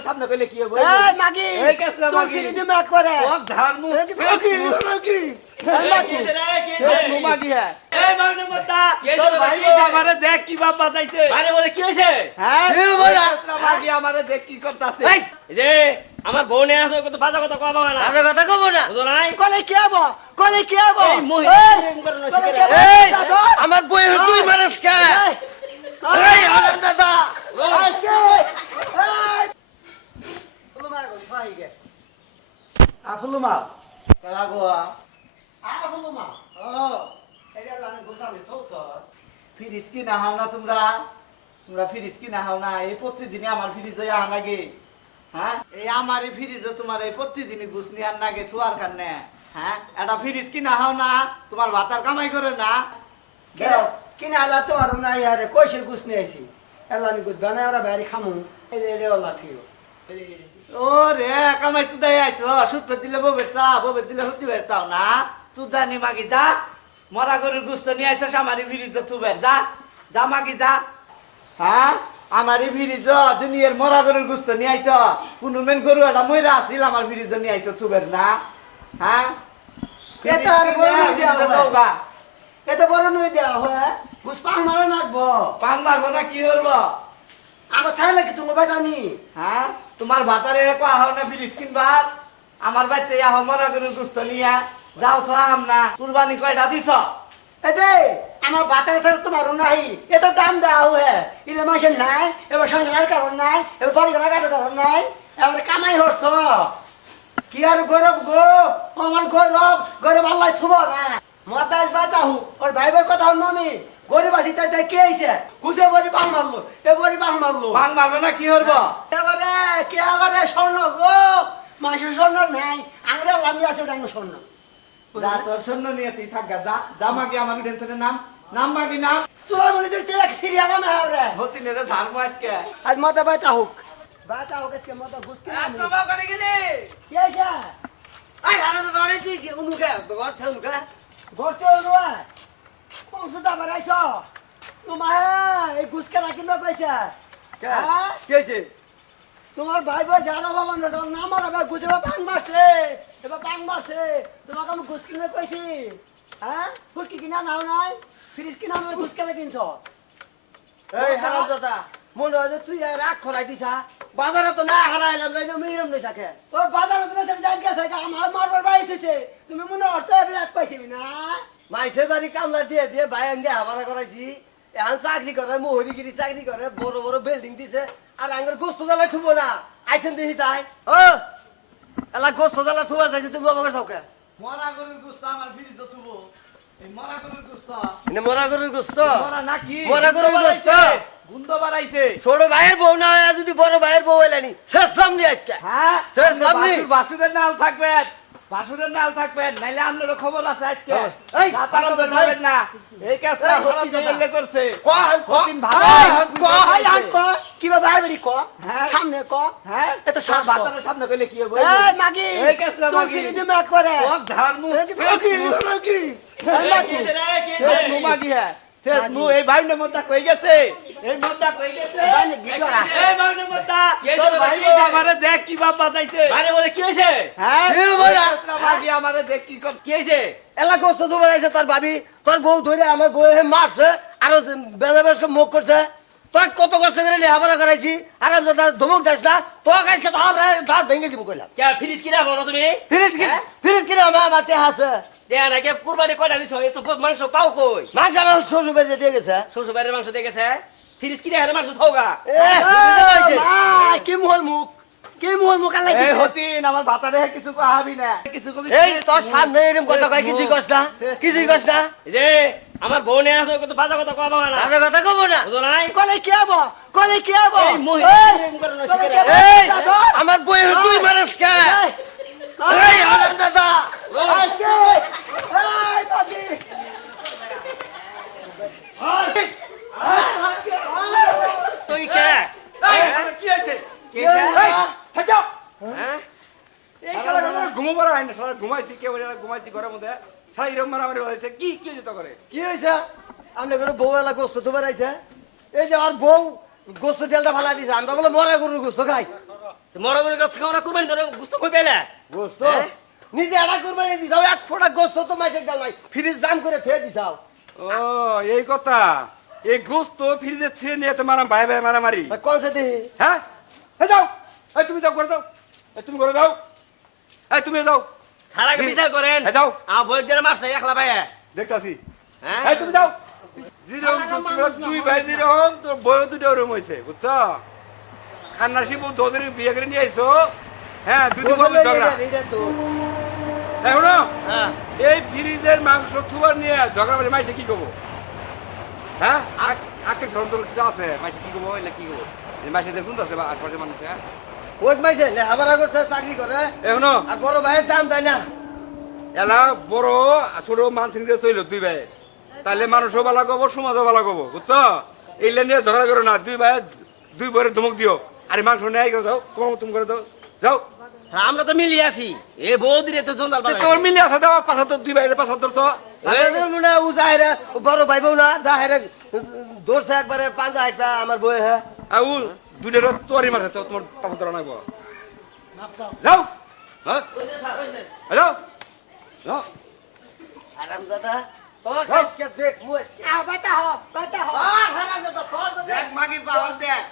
সামনে কইলে কি হবে আমার বউ নিয়ে আসো কত বাজা কথা কবা না বাজা কথা কব না বুঝো নাই কলে কি হবো কলে কি হবো আমার বই তুই মারস কে এই হলাম দাদা আফুলুমা কারাগোয়া আফুলুমা ও এটা লানে গোসালে তো ফিরিস কি না হাও না তোমরা ফিরিস কি না হাও না এই প্রতিদিনই আমার ফিরিজে আহা নাগে হ্যাঁ এই আমারই ফিরিজে তোমার এই প্রতিদিনই ঘুষ নিয়ে নাগে থুয়ার কারণে হ্যাঁ এটা ফিরিস কি না হাও না তোমার ভাতার কামাই করে না কিনা আলা তো আর না ইয়ারে কইছিল গুছ নি আইছি এলানি গুছ বানা ওরা বাইরে খামু এই রে ওলা থিও ও রে কামাই সুদাই আইছো সুদ দিলে ববে দিলে হতি বেরতাও না সুদা নি মাগি যা মরা গরুর গুস্ত নিয়ে আইছস আমারই ফিরিজে তুবের যা যা মাগি যা হ্যাঁ আমারই ফিরিজ দুনিয়ার মরা গরুর গুস্ত নিয়ে আইছ কোন মেন গরু এটা মইরা আসিল আমার ফিরিজে নিয়ে আইছ তুবের না হ্যাঁ এটা আর বড় নই দেওয়া এটা বড় নই দেওয়া হয় গুছ পাং মারা নাকবো পান মারবো না কি করবো আগো থাইলে কি তুমি বাইদানি হ্যাঁ তোমার ভাতারে কোয়া হও না ফিরিজ কিনবার আমার বাইতে আহ মরা গরুর গুস্ত নিয়ে যাও তো আম না কুরবানি কয়টা দিছ এদে আমার বাতারে থাকে তোমার নাই এটা দাম দাও হে ইলে মাসে নাই এবার সংসার কারণ নাই এবার বাড়ি ঘর কারণ নাই এবার কামাই হরছ কি আর গরব গো আমার গরব আল্লাহ থুব না মতাজ বাতা হু ওর ভাইবের কথা নমি গরিব আছি তাই কে আইছে কুসে বড়ি বাং মারলো এ বড়ি বাং মারলো বাং মারবে না কি করবো এবারে কে আবারে স্বর্ণ গো মাসের স্বর্ণ নাই আমরা লাম্বি আছে ডাঙ্গ স্বর্ণ যা তোর শূন্য নিয়ে তুই থাক যা যা মাগি আমার টেনশনের নাম মাগি নাম চুয়ার বলি দেখতে এক সিরিয়াল আমি আরে হতি নেরে ঝাড়মু আজকে আজ মাথা বাইতা হোক আজকে মাথা গুছকে আমি আসবা করে গেলি কি আছে আই হারা তো ধরে তুই কি উনুকে ঘর থেকে উনুকে গর্তে নয় কংস দা বাড়াইছ তোমার এই গুছকে রাখি না পয়সা কি হইছে তোমার ভাই ভাই জানো বাবা না নাম আর ভাই গুছে পাং মারছে এবার পাং মারছে তোমাকে আমি গুছ কিনে কইছি হ্যাঁ ফুটকি কিনা নাও নাই ফ্রিজ কিনা নয় গুছকে কিনছ এই হারাম দাদা মনে হয় যে তুই রাগ খরাই দিছা বাজারে তো না হারাইলাম না মিরম নাই থাকে ও বাজারে তুমি চলে যাই গেছে আমার মারবার বাড়ি থেকে তুমি মনে হচ্ছে এক পাইছি না মাইসের বাড়ি কামলা দিয়ে ভাই আঙ্গে হাবারা করাইছি এখন চাকরি করে মোহরিগিরি চাকরি করে বড় বড় বিল্ডিং দিছে আর আঙ্গের গোস্ত জ্বালা থুব না আইছেন দেখি তাই ও এলা গোস্ত জ্বালা থুবা যাইছে তুমি বাবা কাছে মরা গরুর গোস্ত আমার ফ্রিজে থুব এই মরা গরুর গোস্ত এনে মরা গরুর গোস্ত মরা নাকি মরা গরুর গোস্ত গুন্দ বাড়াইছে ছোট ভাইয়ের বউ না হয় যদি বড় ভাইয়ের বউ হইলানি শেষ সামনে আজকে হ্যাঁ শেষ সামনে বাসুরের নাল থাকবেন বাসুরের নাল থাকবেন নাইলে আপনারও খবর আছে আজকে এই সাতান্ন ধরবেন না এই কাজটা হতি বললে করছে কোন কিবা বাইরে ক হ্যাঁ সামনে ক হ্যাঁ এটা সামনে বাতারের সামনে কইলে কি হবে এই মাগি এই কাজটা মাগি সুসিরি দিমা করে সব ঝাড়মু শেষ মু মাগি হ্যাঁ শেষ মু এই ভাইনের মধ্যে কই গেছে এই মধ্যে কই গেছে এই ভাইনের মধ্যে তোর ভাই আমারে দেখ কি বাপ বাজাইছে বাইরে বলে কি হইছে হ্যাঁ কি বলা? মাগি আমারে দেখ কি কর কি হইছে এলা গোস্ত তো বাড়াইছে তোর ভাবি তোর বউ ধরে আমার বউ মারছে আর বেদা বেশ মুখ করছে তোর কত কষ্ট করে লেহাপড়া করাইছি আর আমি ধমক যাস না তো গাইছে তো আমরা দাঁত ভেঙে দিব কইলাম কে ফ্রিজ কিনা বলো তুমি ফিরিস কিনা আমার তে হাসে দেয়া না কে কুরবানি কয়টা দিছো এত মাংস পাও কই মাছ আমার শ্বশুর বাড়িতে দিয়ে গেছে শ্বশুর বাড়ির মাংস দিয়ে গেছে ফ্রিজ কিনা হেরে মাংস থাওগা কি মোর মুখ কি মোর মুখ আলাই এই হতিন আমার বাতারে কিছু কহাবি না কিছু কবি এই তোর সামনে এরকম কথা কয় কিছুই কস না কিছুই কস না এই যে আমার বউ নিয়ে আসো কত বাজা কথা কবা না তাদের কথা কব না বুঝো নাই কলে কি হবো কলে কি হবো এই মহিলা করে না শিখে এই আমার বই তুই মারস কে এই হলাম দাদা আজকে এই বাকি তুই কে কি হইছে কি হইছে? থাকো হ্যাঁ এই শালা ঘুমো পড়া হয় না শালা ঘুমাইছি কে বলে ঘুমাইছি ঘরের মধ্যে শালা এরকম মারামারি হয়েছে কি কি যেত করে কি হইছে আমনে করে বউ এলা গোস্ত তো বেড়াইছে এই যে আর বউ গোস্ত তেলটা ফালা দিছে আমরা বলে মরা গরুর গোস্ত খাই মরা করে গাছ খাওয়া না কুরবানি ধরে গুস্ত কই পেলে গোস্ত নিজে এটা কুরবানি দিছাও এক ফোঁটা গোস্ত তো মাইছে দাও নাই ফ্রিজ দাম করে থুয়ে দিছাও ও এই কথা এই গোস্ত ফ্রিজে ছেড়ে নিয়ে তো মারাম ভাই ভাই মারামারি কোন সে দেহি হ্যাঁ এই যাও এই তুমি যাও করে দাও এই তুমি করে দাও এই তুমি যাও সারাকে বিচার করেন এই যাও আমার বই দিয়ে মারছে একলা ভাই দেখতাছি হ্যাঁ এই তুমি যাও যেরকম তোমরা দুই ভাই যেরকম তোর বইও দুটো ওরম হয়েছে বুঝছো খান্নাসি বউ তোদের বিয়ে করে নিয়ে আইছো হ্যাঁ দুদিন বলে ঝগড়া এটা তো এখন হ্যাঁ এই ফ্রিজের মাংস থুবার নিয়ে ঝগড়া করে মাইসে কি করবো হ্যাঁ আকের সরম তোর কিছু আছে মাইসে কি করবো না কি করবো মাইসে যে শুনতে আছে আশপাশের মানুষ হ্যাঁ কোচ মাইছে লেখাপড়া করছে চাকরি করে এখন আর বড় ভাইয়ের দাম দেয় না এলা বড় ছোট মানুষ চইল দুই ভাই তাহলে মানুষও ভালো করবো সমাজও ভালো করবো বুঝছো এই নিয়ে ঝগড়া করো না দুই ভাই দুই বইয়ের ধমক দিও আরে মাংস নেয় করে দাও তোমার তুমি করে দাও যাও আমরা তো মিলিয়ে আছি এ বউ দিলে তো জঞ্জাল বাড়াই তোর মিলে আছে দাও পাশা তো দুই ভাই পাশা ধরছো আমাদের মনে ও যাহেরা বড় ভাই বউ না যাহেরা দৌড়ছে একবারে পাঁচা হাইটা আমার বই হ্যাঁ আর ও দুইটা তোরই মারছে তো তোমার পাশা ধরা নাই যাও হ্যাঁ যাও যাও আরাম দাদা তোর কাছে দেখ মুই আ বাইতা হ হারাম দাদা তোর দেখ মাগির পাওয়ার দেখ